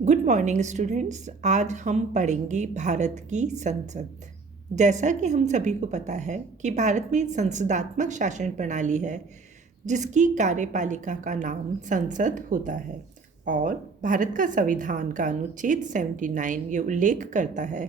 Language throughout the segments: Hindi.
Good morning students. आज हम पढ़ेंगे भारत की संसद। जैसा कि हम सभी को पता है कि भारत में संसदात्मक शासन प्रणाली है जिसकी कार्यपालिका का नाम संसद होता है। और भारत का संविधान का अनुच्छेद 79 ये उल्लेख करता है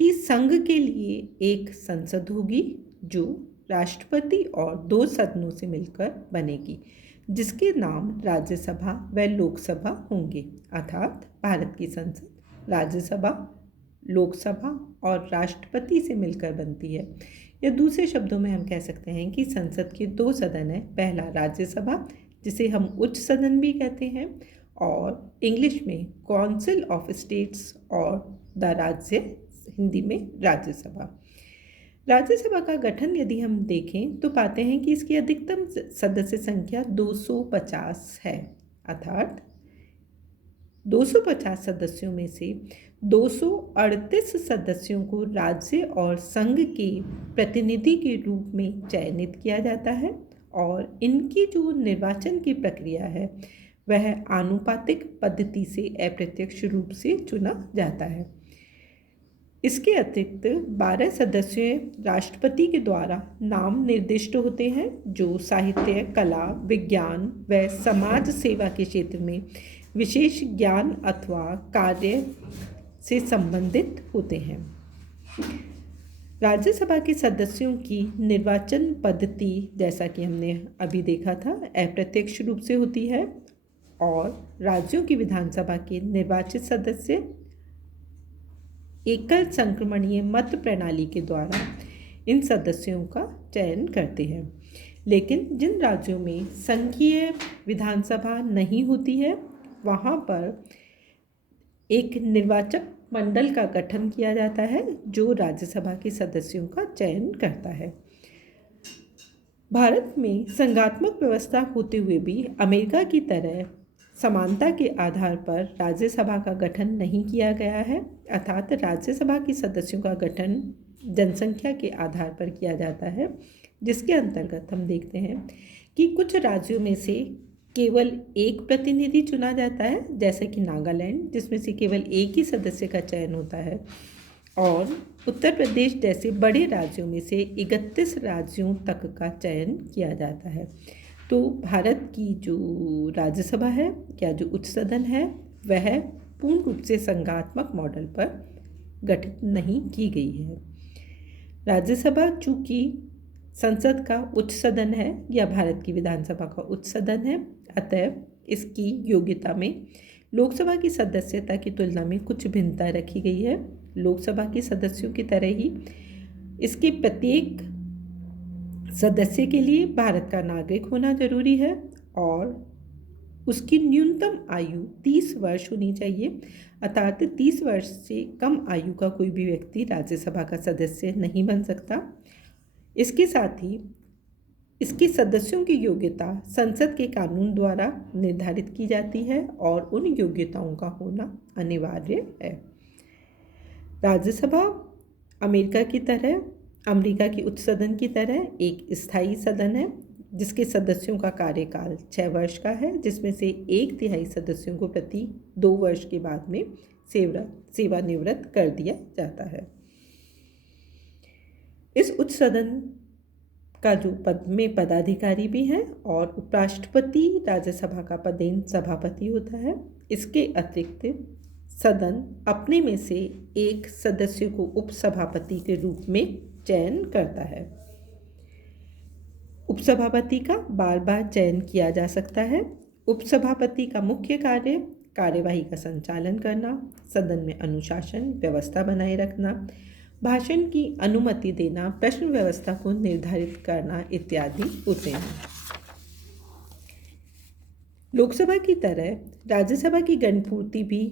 कि संघ के लिए एक संसद होगी जो राष्ट्रपति और दो सदनों से मिलकर बनेगी, जिसके नाम राज्यसभा व लोकसभा होंगे। अर्थात भारत की संसद राज्यसभा, लोकसभा और राष्ट्रपति से मिलकर बनती है। या दूसरे शब्दों में हम कह सकते हैं कि संसद के दो सदन हैं। पहला राज्यसभा, जिसे हम उच्च सदन भी कहते हैं, और इंग्लिश में काउंसिल ऑफ स्टेट्स और द राज्य, हिंदी में राज्यसभा। राज्यसभा का गठन यदि हम देखें तो पाते हैं कि इसकी अधिकतम सदस्य संख्या 250 है। अर्थात 250 सदस्यों में से 238 सदस्यों को राज्य और संघ के प्रतिनिधि के रूप में चयनित किया जाता है, और इनकी जो निर्वाचन की प्रक्रिया है वह आनुपातिक पद्धति से अप्रत्यक्ष रूप से चुना जाता है। इसके अतिरिक्त 12 सदस्य राष्ट्रपति के द्वारा नाम निर्दिष्ट होते हैं जो साहित्य, कला, विज्ञान व समाज सेवा के क्षेत्र में विशेष ज्ञान अथवा कार्य से संबंधित होते हैं। राज्यसभा के सदस्यों की निर्वाचन पद्धति, जैसा कि हमने अभी देखा था, अप्रत्यक्ष रूप से होती है, और राज्यों की विधानसभा के निर्वाचित सदस्य एकल संक्रमणीय मत प्रणाली के द्वारा इन सदस्यों का चयन करते हैं। लेकिन जिन राज्यों में संघीय विधानसभा नहीं होती है वहाँ पर एक निर्वाचक मंडल का गठन किया जाता है जो राज्यसभा के सदस्यों का चयन करता है। भारत में संघात्मक व्यवस्था होते हुए भी अमेरिका की तरह समानता के आधार पर राज्यसभा का गठन नहीं किया गया है। अर्थात राज्यसभा के सदस्यों का गठन जनसंख्या के आधार पर किया जाता है, जिसके अंतर्गत हम देखते हैं कि कुछ राज्यों में से केवल एक प्रतिनिधि चुना जाता है, जैसे कि नागालैंड, जिसमें से केवल एक ही सदस्य का चयन होता है, और उत्तर प्रदेश जैसे बड़े राज्यों में से 31 राज्यों तक का चयन किया जाता है। तो भारत की जो राज्यसभा है या जो उच्च सदन है वह पूर्ण रूप से संघात्मक मॉडल पर गठित नहीं की गई है। राज्यसभा चूँकि संसद का उच्च सदन है या भारत की विधानसभा का उच्च सदन है, अतः इसकी योग्यता में लोकसभा की सदस्यता की तुलना में कुछ भिन्नता रखी गई है। लोकसभा के सदस्यों की तरह ही इसके प्रत्येक सदस्य के लिए भारत का नागरिक होना जरूरी है, और उसकी न्यूनतम आयु 30 वर्ष होनी चाहिए। अर्थात 30 वर्ष से कम आयु का कोई भी व्यक्ति राज्यसभा का सदस्य नहीं बन सकता। इसके साथ ही इसके सदस्यों की योग्यता संसद के कानून द्वारा निर्धारित की जाती है और उन योग्यताओं का होना अनिवार्य है। राज्यसभा अमेरिका की उच्च सदन की तरह एक स्थायी सदन है जिसके सदस्यों का कार्यकाल 6 वर्ष का है, जिसमें से 1/3 सदस्यों को प्रति 2 वर्ष के बाद में सेवानिवृत्त कर दिया जाता है। इस उच्च सदन का जो पद में पदाधिकारी भी हैं, और उपराष्ट्रपति राज्यसभा का पदेन सभापति होता है। इसके अतिरिक्त सदन अपने में से एक सदस्य को उपसभापति के रूप में चयन करता है। उपसभापति का बार बार चयन किया जा सकता है। उपसभापति का मुख्य कार्य कार्यवाही का संचालन करना, सदन में अनुशासन व्यवस्था बनाए रखना, भाषण की अनुमति देना, प्रश्न व्यवस्था को निर्धारित करना इत्यादि होते हैं। लोकसभा की तरह राज्यसभा की गणपूर्ति भी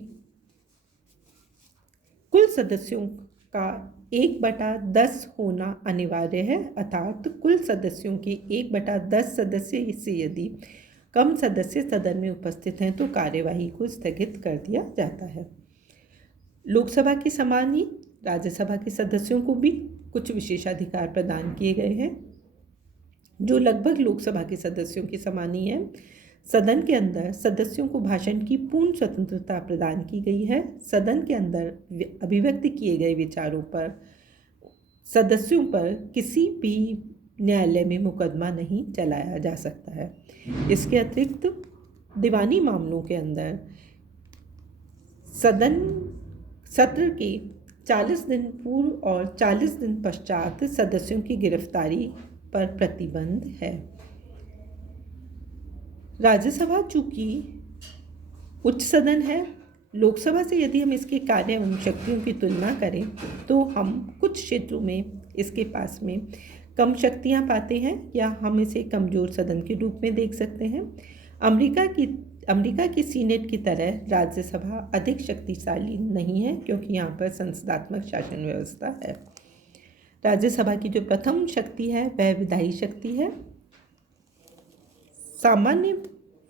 कुल सदस्यों का 1/10 होना अनिवार्य है। अर्थात कुल सदस्यों के 1/10 सदस्य से यदि कम सदस्य सदन में उपस्थित हैं तो कार्यवाही को स्थगित कर दिया जाता है। लोकसभा के समान ही राज्यसभा के सदस्यों को भी कुछ विशेषाधिकार प्रदान किए गए हैं जो लगभग लोकसभा के सदस्यों के समान ही है। सदन के अंदर सदस्यों को भाषण की पूर्ण स्वतंत्रता प्रदान की गई है। सदन के अंदर अभिव्यक्त किए गए विचारों पर सदस्यों पर किसी भी न्यायालय में मुकदमा नहीं चलाया जा सकता है। इसके अतिरिक्त दीवानी मामलों के अंदर सदन सत्र के 40 दिन पूर्व और 40 दिन पश्चात सदस्यों की गिरफ्तारी पर प्रतिबंध है। राज्यसभा चूंकि उच्च सदन है, लोकसभा से यदि हम इसके कार्य एवं शक्तियों की तुलना करें तो हम कुछ क्षेत्रों में इसके पास में कम शक्तियां पाते हैं या हम इसे कमजोर सदन के रूप में देख सकते हैं। अमेरिका की सीनेट की तरह राज्यसभा अधिक शक्तिशाली नहीं है क्योंकि यहाँ पर संसदात्मक शासन व्यवस्था है। राज्यसभा की जो प्रथम शक्ति है वह विधायी शक्ति है। सामान्य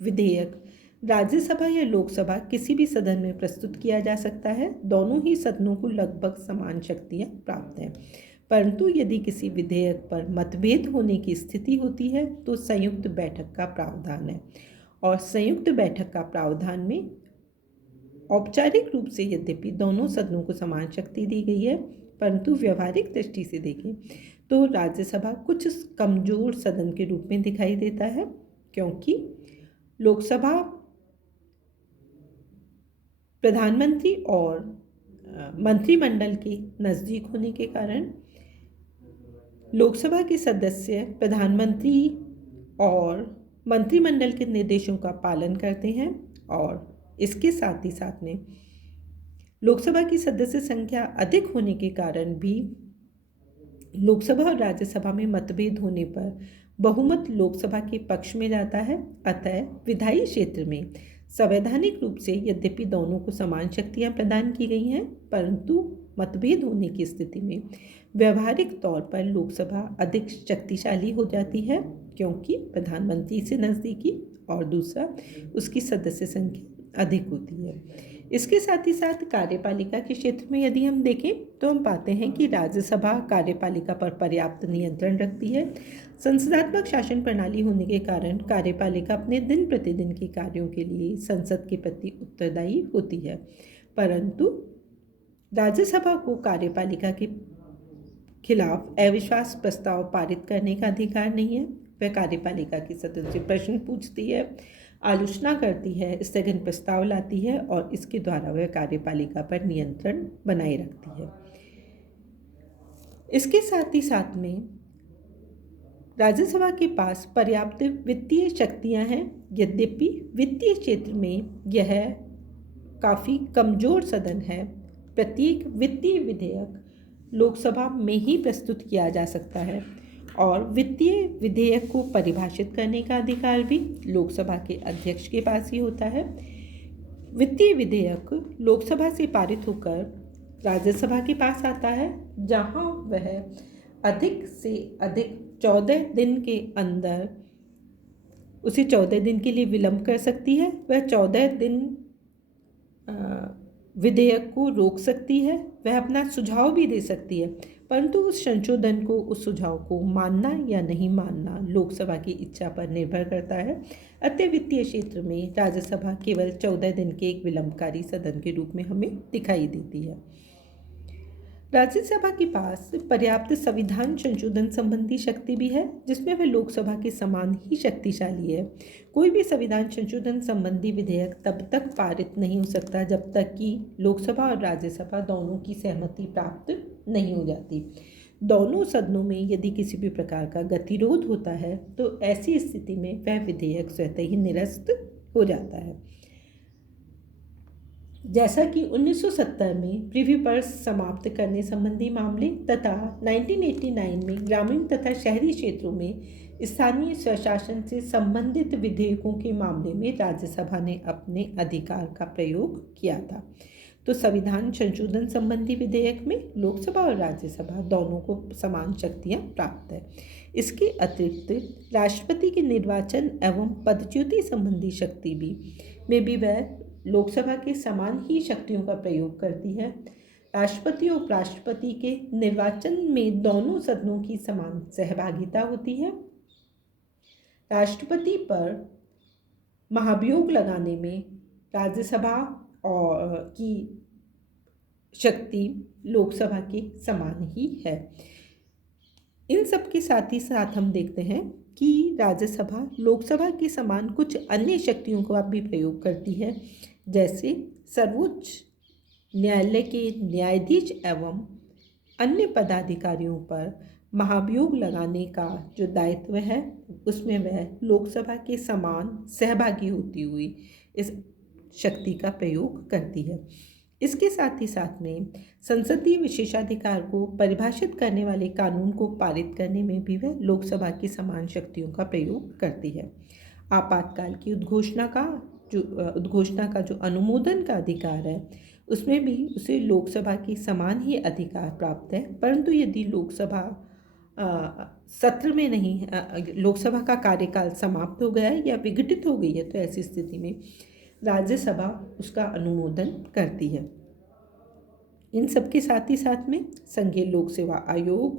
विधेयक राज्यसभा या लोकसभा किसी भी सदन में प्रस्तुत किया जा सकता है। दोनों ही सदनों को लगभग समान शक्तियाँ प्राप्त हैं, परंतु यदि किसी विधेयक पर मतभेद होने की स्थिति होती है तो संयुक्त बैठक का प्रावधान है। और संयुक्त बैठक का प्रावधान में औपचारिक रूप से यद्यपि दोनों सदनों को समान शक्ति दी गई है, परंतु व्यवहारिक दृष्टि से देखें तो राज्यसभा कुछ कमजोर सदन के रूप में दिखाई देता है, क्योंकि लोकसभा प्रधानमंत्री और मंत्रिमंडल के नज़दीक होने के कारण लोकसभा के सदस्य प्रधानमंत्री और मंत्रिमंडल के निर्देशों का पालन करते हैं। और इसके साथ ही साथ में लोकसभा की सदस्य संख्या अधिक होने के कारण भी लोकसभा और राज्यसभा में मतभेद होने पर बहुमत लोकसभा के पक्ष में जाता है। अतः विधायी क्षेत्र में संवैधानिक रूप से यद्यपि दोनों को समान शक्तियां प्रदान की गई हैं, परंतु मतभेद होने की स्थिति में व्यवहारिक तौर पर लोकसभा अधिक शक्तिशाली हो जाती है, क्योंकि प्रधानमंत्री से नज़दीकी और दूसरा उसकी सदस्य संख्या अधिक होती है। इसके साथ ही साथ कार्यपालिका के क्षेत्र में यदि हम देखें तो हम पाते हैं कि राज्यसभा कार्यपालिका पर पर्याप्त नियंत्रण रखती है। संसदात्मक शासन प्रणाली होने के कारण कार्यपालिका अपने दिन प्रतिदिन के कार्यों के लिए संसद के प्रति उत्तरदायी होती है, परंतु राज्यसभा को कार्यपालिका के खिलाफ अविश्वास प्रस्ताव पारित करने का अधिकार नहीं है। वह कार्यपालिका के सदस्य से प्रश्न पूछती है, आलोचना करती है, स्थगन प्रस्ताव लाती है और इसके द्वारा वह कार्यपालिका पर नियंत्रण बनाए रखती है। इसके साथ ही साथ में राज्यसभा के पास पर्याप्त वित्तीय शक्तियां हैं, यद्यपि वित्तीय क्षेत्र में यह काफ़ी कमज़ोर सदन है। प्रत्येक वित्तीय विधेयक लोकसभा में ही प्रस्तुत किया जा सकता है और वित्तीय विधेयक को परिभाषित करने का अधिकार भी लोकसभा के अध्यक्ष के पास ही होता है। वित्तीय विधेयक लोकसभा से पारित होकर राज्यसभा के पास आता है, जहां वह अधिक से अधिक 14 दिन के अंदर उसे 14 दिन के लिए विलंब कर सकती है। वह 14 दिन विधेयक को रोक सकती है, वह अपना सुझाव भी दे सकती है, परंतु उस संशोधन को, उस सुझाव को मानना या नहीं मानना लोकसभा की इच्छा पर निर्भर करता है। अतः वित्तीय क्षेत्र में राज्यसभा केवल 14 दिन के एक विलंबकारी सदन के रूप में हमें दिखाई देती है। राज्यसभा के पास पर्याप्त संविधान संशोधन संबंधी शक्ति भी है, जिसमें वह लोकसभा के समान ही शक्तिशाली है। कोई भी संविधान संशोधन संबंधी विधेयक तब तक पारित नहीं हो सकता जब तक कि लोकसभा और राज्यसभा दोनों की सहमति प्राप्त नहीं हो जाती। दोनों सदनों में यदि किसी भी प्रकार का गतिरोध होता है तो ऐसी स्थिति में वह विधेयक स्वतः ही निरस्त हो जाता है। जैसा कि 1970 में प्रीव्यू पर्स समाप्त करने संबंधी मामले तथा 1989 में ग्रामीण तथा शहरी क्षेत्रों में स्थानीय स्वशासन से संबंधित विधेयकों के मामले में राज्यसभा ने अपने अधिकार का प्रयोग किया था। तो संविधान संशोधन संबंधी विधेयक में लोकसभा और राज्यसभा दोनों को समान शक्तियां प्राप्त है। इसके अतिरिक्त राष्ट्रपति के निर्वाचन एवं पदच्युति संबंधी शक्ति में भी वह लोकसभा के समान ही शक्तियों का प्रयोग करती है। राष्ट्रपति और उपराष्ट्रपति के निर्वाचन में दोनों सदनों की समान सहभागिता होती है। राष्ट्रपति पर महाभियोग लगाने में राज्यसभा और की शक्ति लोकसभा के समान ही है। इन सब के साथ ही साथ हम देखते हैं कि राज्यसभा लोकसभा के समान कुछ अन्य शक्तियों का भी प्रयोग करती है, जैसे सर्वोच्च न्यायालय के न्यायाधीश एवं अन्य पदाधिकारियों पर महाभियोग लगाने का जो दायित्व है उसमें वह लोकसभा के समान सहभागी होती हुई इस शक्ति का प्रयोग करती है। इसके साथ ही साथ में संसदीय विशेषाधिकार को परिभाषित करने वाले कानून को पारित करने में भी वह लोकसभा की समान शक्तियों का प्रयोग करती है। आपातकाल की उद्घोषणा का जो अनुमोदन का अधिकार है उसमें भी उसे लोकसभा की समान ही अधिकार प्राप्त है, परंतु यदि लोकसभा सत्र में नहीं, लोकसभा का कार्यकाल समाप्त हो गया है या विघटित हो गई है, तो ऐसी स्थिति में राज्यसभा उसका अनुमोदन करती है। इन सब के साथ ही साथ में संघीय लोक सेवा आयोग